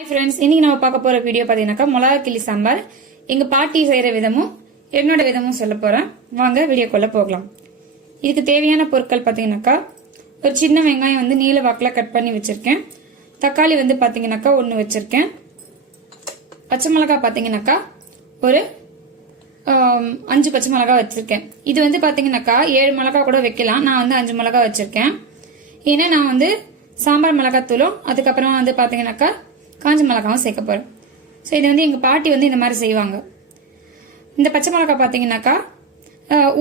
Hi friends இன்னைக்கு நம்ம பார்க்க போற வீடியோ பார்த்தீங்கன்னாக்கா மிளகா கிளி சாம்பார். எங்க பாட்டி செய்யற விதமும் என்னோட விதமும் சொல்ல போறேன். வாங்க வீடியோக்குள்ள போகலாம். இதுக்கு தேவையான பொருட்கள் பார்த்தீங்கன்னாக்கா ஒரு சின்ன வெங்காயம் வந்து நீல வாக்கில் கட் பண்ணி வச்சிருக்கேன். தக்காளி வந்து பார்த்தீங்கன்னாக்கா ஒன்று வச்சிருக்கேன். பச்சை மிளகா பார்த்தீங்கன்னாக்கா ஒரு அஞ்சு பச்சை மிளகா வச்சிருக்கேன். இது வந்து பார்த்தீங்கன்னாக்கா ஏழு மிளகா கூட வைக்கலாம். நான் வந்து அஞ்சு மிளகா வச்சிருக்கேன். ஏன்னா நான் வந்து சாம்பார் மிளகாத்தூளும் அதுக்கப்புறம் வந்து பார்த்தீங்கன்னாக்கா காஞ்ச மிளகாவும் சேர்க்க போறேன். ஸோ இது வந்து எங்கள் பாட்டி வந்து இந்த மாதிரி செய்வாங்க. இந்த பச்சை மிளகா பார்த்தீங்கன்னாக்கா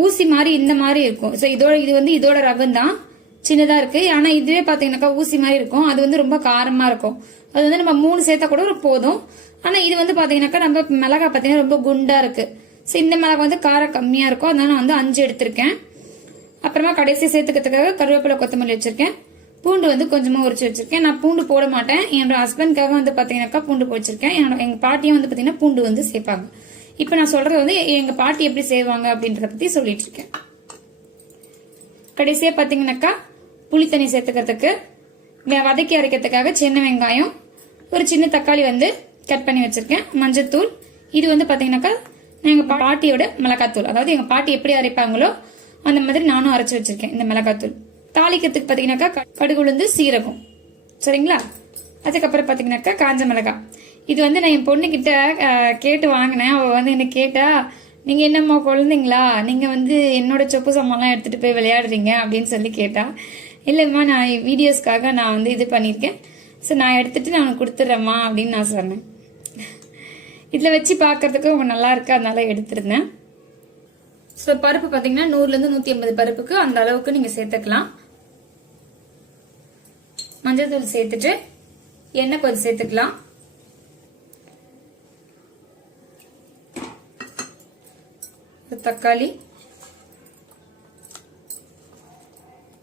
ஊசி மாதிரி இந்த மாதிரி இருக்கும். ஸோ இதோட இது வந்து இதோட ரவம் தான். சின்னதாக இருக்கு. ஆனால் இதுவே பார்த்தீங்கன்னாக்கா ஊசி மாதிரி இருக்கும். அது வந்து ரொம்ப காரமாக இருக்கும். அது வந்து நம்ம மூணு சேர்த்தா கூட போதும். ஆனால் இது வந்து பார்த்தீங்கன்னாக்கா நம்ம மிளகா பார்த்தீங்கன்னா ரொம்ப குண்டா இருக்கு. ஸோ இந்த மிளகா வந்து காரம் கம்மியாக இருக்கும். அதனால நான் வந்து அஞ்சு எடுத்திருக்கேன். அப்புறமா கடைசி சேர்த்துக்கிறதுக்காக கருவேப்பிலை கொத்தமல்லி வச்சிருக்கேன். பூண்டு வந்து கொஞ்சமா உரிச்சு வச்சிருக்கேன். நான் பூண்டு போட மாட்டேன். என்னோட ஹஸ்பண்ட்காக வந்து பாத்தீங்கன்னாக்கா பூண்டு போச்சிருக்கேன் என்னோட எங்க பாட்டியும் வந்து பாத்தீங்கன்னா பூண்டு வந்து சேர்ப்பாங்க இப்போ நான் சொல்றது வந்து எங்க பாட்டி எப்படி செய்வாங்க அப்படின்றத பத்தி சொல்லிட்டு இருக்கேன். கடைசியா பாத்தீங்கன்னாக்கா புளி தண்ணி சேர்த்துக்கிறதுக்கு வதக்கி அரைக்கிறதுக்காக சின்ன வெங்காயம் ஒரு சின்ன தக்காளி வந்து கட் பண்ணி வச்சிருக்கேன். மஞ்சத்தூள். இது வந்து பாத்தீங்கன்னாக்கா நான் எங்க பாட்டியோட மிளகாத்தூள். அதாவது எங்க பாட்டி எப்படி அரைப்பாங்களோ அந்த மாதிரி நானும் அரைச்சு வச்சிருக்கேன் இந்த மிளகாத்தூள். தாளிக்கிறதுக்கு பார்த்தீங்கன்னாக்கா கடுகு உளுந்து சீரகம். சரிங்களா? அதுக்கப்புறம் பார்த்தீங்கன்னாக்கா காஞ்ச மிளகாய் இது வந்து நான் என் பொண்ணுக்கிட்ட கேட்டு வாங்கினேன். அவள் வந்து என்னை கேட்டா நீங்கள் என்னம்மா குழந்தைங்களா? நீங்கள் வந்து என்னோட சொப்பு சாமான்லாம் எடுத்துகிட்டு போய் விளையாடுறீங்க? அப்படின்னு சொல்லி கேட்டா இல்லைம்மா நான் வீடியோஸ்க்காக நான் வந்து இது பண்ணியிருக்கேன். ஸோ நான் எடுத்துட்டு நான் உனக்கு கொடுத்துட்றேம்மா அப்படின்னு நான் சொன்னேன். இதில் வச்சு பார்க்கறதுக்கு ரொம்ப நல்லா இருக்கு. அதனால எடுத்திருந்தேன். ஸோ பருப்பு பார்த்தீங்கன்னா நூறுலேருந்து நூற்றி ஐம்பது பருப்புக்கு அந்த அளவுக்கு நீங்கள் சேர்த்துக்கலாம். மஞ்சள் தூள் சேர்த்துட்டு எண்ணெய் கொஞ்சம் சேர்த்துக்கலாம். தக்காளி.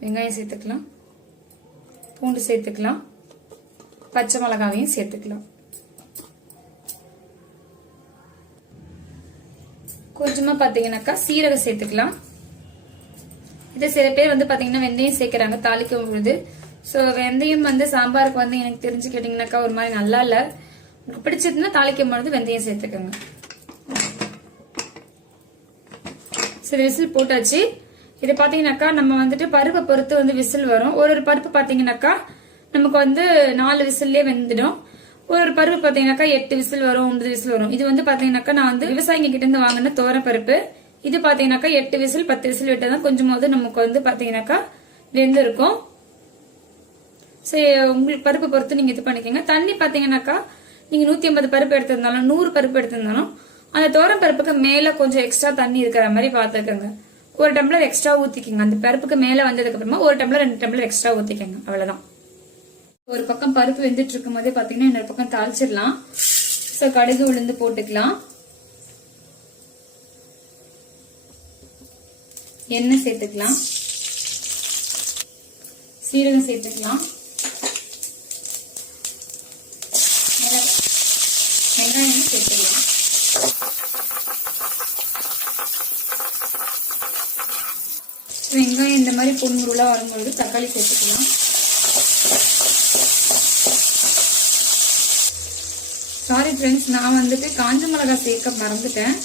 வெங்காயம் சேர்த்துக்கலாம். பூண்டு சேர்த்துக்கலாம். பச்சை மிளகாவையும் சேர்த்துக்கலாம். கொஞ்சமா பாத்தீங்கன்னாக்கா சீரகம் சேர்த்துக்கலாம். இது சில பேர் வந்து பாத்தீங்கன்னா வெந்தயம் சேர்க்கிறாங்க தாளிக்கும் பொழுது. ஸோ வெந்தயம் வந்து சாம்பாருக்கு வந்து எனக்கு தெரிஞ்சு கேட்டீங்கன்னாக்கா ஒரு மாதிரி நல்லா இல்லை. உங்களுக்கு பிடிச்சதுன்னா தாளிக்கும் பொழுது வெந்தயம் சேர்த்துக்கோங்க. சரி விசில் போட்டாச்சு. இது பார்த்தீங்கன்னாக்கா நம்ம வந்துட்டு பருப்பை பொறுத்து வந்து விசில் வரும். ஒரு ஒரு பருப்பு பார்த்தீங்கன்னாக்கா நமக்கு வந்து நாலு விசில்லே வெந்துடும். ஒரு ஒரு பருப்பு பார்த்தீங்கன்னாக்கா எட்டு விசில் வரும் ஒன்பது விசில் வரும். இது வந்து பார்த்தீங்கன்னாக்கா நான் வந்து விவசாயிங்க கிட்ட இருந்து வாங்கின தோர பருப்பு. இது பார்த்தீங்கன்னாக்கா எட்டு விசில் பத்து விசில் விட்டதான் கொஞ்சமாவது நமக்கு வந்து பார்த்தீங்கன்னாக்கா வெந்திருக்கும். சரி உங்களுக்கு பருப்பு பொறுத்து நீங்க இது பண்ணிக்கோங்க. தண்ணி பாத்தீங்கன்னாக்கா நீங்க நூத்தி ஐம்பது பருப்பு எடுத்திருந்தாலும் நூறு பருப்பு எடுத்திருந்தாலும் அந்த தோரம் பருப்புக்கு மேல கொஞ்சம் எக்ஸ்ட்ரா தண்ணி இருக்கிற மாதிரி பாத்துக்கோங்க. ஒரு டம்ளர் எக்ஸ்ட்ரா ஊத்திக்கோங்க. அந்த பருப்புக்கு மேல வந்ததுக்கு அப்புறமா ஒரு டம்ளர் ரெண்டு டம்ளர் எக்ஸ்ட்ரா ஊத்திக்கோங்க. அவ்வளவுதான். ஒரு பக்கம் பருப்பு வெந்துட்டு இருக்கும் போதே பாத்தீங்கன்னா இன்னொரு பக்கம் தாளிச்சிடலாம். சோ கடுகு உளுந்து போட்டுக்கலாம். எண்ணெய் சேர்த்துக்கலாம். சீரகம் சேர்த்துக்கலாம் மிளகு- வெங்காயம் சேர்த்துக்கலாம் வெங்காயம் இந்த மாதிரி பொன்முருளாக வரும்பொழுது தக்காளி சேர்த்துக்கலாம். சாரி ஃப்ரெண்ட்ஸ் நான் வந்துட்டு காஞ்ச மிளகாய் சேர்க்க மறந்துட்டேன்.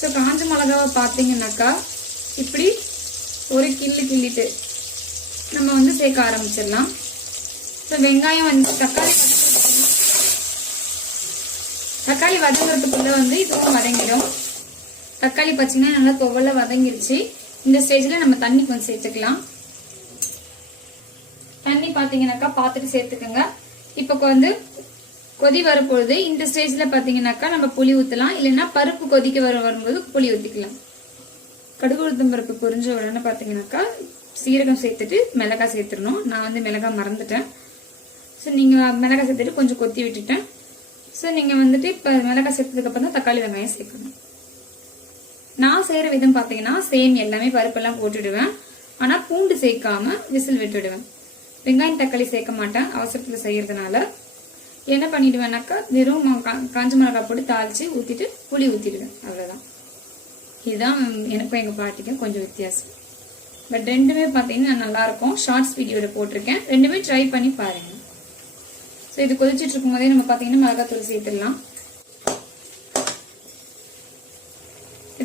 ஸோ காஞ்ச மிளகாவை பார்த்தீங்கன்னாக்கா இப்படி ஒரு கிள்ளு கிள்ளிட்டு நம்ம வந்து சேர்க்க ஆரம்பிச்சிடலாம். ஸோ வெங்காயம் வந்து தக்காளி தக்காளி வதங்குறதுக்குள்ளே வந்து இதுவும் வதங்கிடும். தக்காளி பார்த்தீங்கன்னா நல்லா துவலை வதங்கிருச்சு. இந்த ஸ்டேஜில் நம்ம தண்ணி கொஞ்சம் சேர்த்துக்கலாம். தண்ணி பார்த்தீங்கன்னாக்கா பார்த்துட்டு சேர்த்துக்கோங்க. இப்போ வந்து கொதி வரும்பொழுது இந்த ஸ்டேஜில் பார்த்தீங்கன்னாக்கா நம்ம புளி ஊற்றலாம் இல்லைன்னா பருப்பு கொதிக்க வர வரும்போது புளி ஊற்றிக்கலாம் கடுகு உளுத்தம் பருப்பு பொரிஞ்ச உடனே பார்த்தீங்கன்னாக்கா சீரகம் சேர்த்துட்டு மிளகாய் சேர்த்துடணும். நான் வந்து மிளகாய் மறந்துட்டேன். ஸோ நீங்கள் மிளகாய் சேர்த்துட்டு கொஞ்சம் கொத்தி விட்டுட்டேன். ஸோ நீங்கள் வந்துட்டு இப்போ மிளகாய் சேர்த்ததுக்கப்புறம் தான் தக்காளி வெங்காயம் சேர்க்கணும். நான் செய்கிற விதம் பார்த்தீங்கன்னா சேம் எல்லாமே பருப்பெல்லாம் போட்டுடுவேன். ஆனால் பூண்டு சேர்க்காம விசில் விட்டுடுவேன். வெங்காயம் தக்காளி சேர்க்க மாட்டேன் அவசரத்தில் செய்கிறதுனால என்ன பண்ணிடுவேன்னாக்கா வெறும் கா- காஞ்ச மிளகாய் போட்டு தாளித்து ஊற்றிட்டு புளி ஊற்றிடுவேன் அவ்வளோதான் இதுதான் எனக்கும் எங்கள் பாட்டிக்கும் கொஞ்சம் வித்தியாசம். பட் ரெண்டுமே பார்த்தீங்கன்னா நல்லாயிருக்கும். ஷார்ட்ஸ் வீடியோவில் போட்டிருக்கேன். ரெண்டுமே ட்ரை பண்ணி பாருங்கள் ஸோ இது கொதிச்சிட்டு இருக்கும் போதே நம்ம பார்த்தீங்கன்னா மிளகாத்தூள் சேர்த்துடலாம்.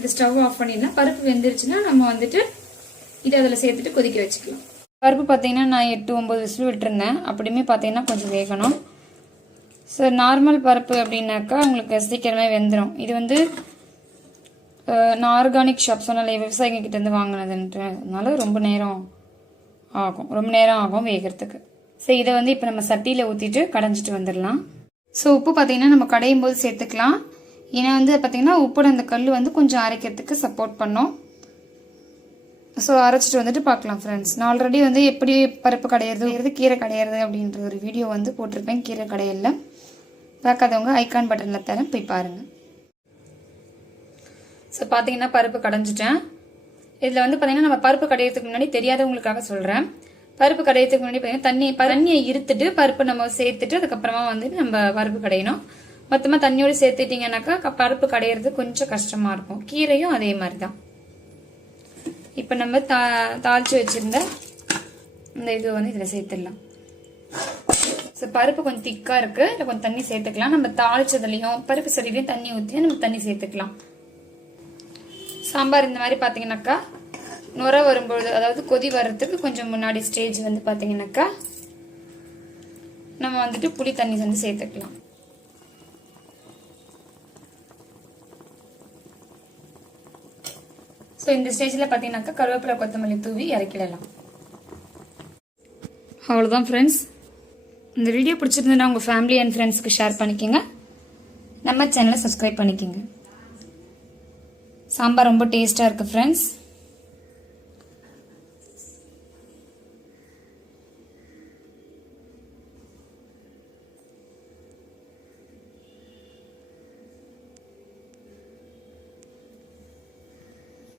இது ஸ்டவ் ஆஃப் பண்ணிடலாம். பருப்பு வெந்துருச்சுன்னா நம்ம வந்துட்டு இதை அதில் சேர்த்துட்டு கொதிக்க வச்சுக்கலாம். பருப்பு பார்த்தீங்கன்னா நான் எட்டு ஒம்பது விசில் விட்டுருந்தேன். அப்படியுமே பார்த்தீங்கன்னா கொஞ்சம் வேகணும். ஸோ நார்மல் பருப்பு அப்படின்னாக்கா உங்களுக்கு சீக்கிரமே வெந்துடும் இது வந்து நான் ஆர்கானிக் ஷாப் சொன்னால விவசாயிங்க கிட்டேருந்து வாங்கினதுன்றதுனால ரொம்ப நேரம் ஆகும். ரொம்ப நேரம் ஆகும் வேகிறதுக்கு. ஸோ இதை வந்து இப்போ நம்ம சட்டியில் ஊற்றிட்டு கடைஞ்சிட்டு வந்துடலாம். ஸோ உப்பு பார்த்தீங்கன்னா நம்ம கடையும் போது சேர்த்துக்கலாம். ஏன்னா வந்து பார்த்திங்கன்னா உப்போட அந்த கல் வந்து கொஞ்சம் அரைக்கிறதுக்கு சப்போர்ட் பண்ணும். ஸோ அரைச்சிட்டு வந்துட்டு பார்க்கலாம் ஃப்ரெண்ட்ஸ் நான் ஆல்ரெடி வந்து எப்படி பருப்பு கடையிறது கீரை கடையிறது அப்படின்ற ஒரு வீடியோ வந்து போட்டிருப்பேன். கீரை கடையில். பார்க்காதவங்க ஐக்கான் பட்டனில் தரேன். போய் பாருங்கள் ஸோ பார்த்தீங்கன்னா பருப்பு கடைஞ்சிட்டேன். இதில் வந்து பார்த்தீங்கன்னா நம்ம பருப்பு கடையிறதுக்கு முன்னாடி தெரியாதவங்களுக்காக சொல்கிறேன் பருப்பு கடையிறதுக்கு முன்னாடி பார்த்தீங்கன்னா தண்ணி தண்ணியை இருத்துட்டு பருப்பு நம்ம சேர்த்துட்டு அதுக்கப்புறமா வந்து நம்ம பருப்பு கடையணும். மொத்தமாக தண்ணியோடு சேர்த்துட்டிங்கனாக்கா பருப்பு கடையிறது கொஞ்சம் கஷ்டமாக இருக்கும். கீரையும் அதே மாதிரி தான் இப்போ நம்ம தா தாளிச்சு வச்சுருந்த இந்த இது வந்து இதில் சேர்த்துடலாம். ஸோ பருப்பு கொஞ்சம் திக்காக இருக்குது இல்லை கொஞ்சம் தண்ணி சேர்த்துக்கலாம். நம்ம தாளிச்சதுலேயும் பருப்பு செடியிலையும் தண்ணி ஊற்றி நம்ம தண்ணி சேர்த்துக்கலாம். சாம்பார் இந்த மாதிரி பார்த்தீங்கன்னாக்கா நுர வரும்பொழுது அதாவது கொதி வர்றதுக்கு கொஞ்சம் முன்னாடி ஸ்டேஜ் வந்து பார்த்தீங்கன்னாக்கா நம்ம வந்துட்டு புளி தண்ணி வந்து சேர்த்துக்கலாம். ஸோ இந்த ஸ்டேஜில் பார்த்தீங்கன்னாக்கா கருவேப்பிலை கொத்தமல்லி தூவி இறக்கிடலாம். அவ்வளோதான் ஃப்ரெண்ட்ஸ் இந்த வீடியோ பிடிச்சிருந்ததுன்னா உங்கள் ஃபேமிலி அண்ட் ஃப்ரெண்ட்ஸ்க்கு ஷேர் பண்ணிக்கோங்க. நம்ம சேனலை சப்ஸ்கிரைப் பண்ணிக்கோங்க. சாம்பார் ரொம்ப டேஸ்ட்டாக இருக்குது ஃப்ரெண்ட்ஸ்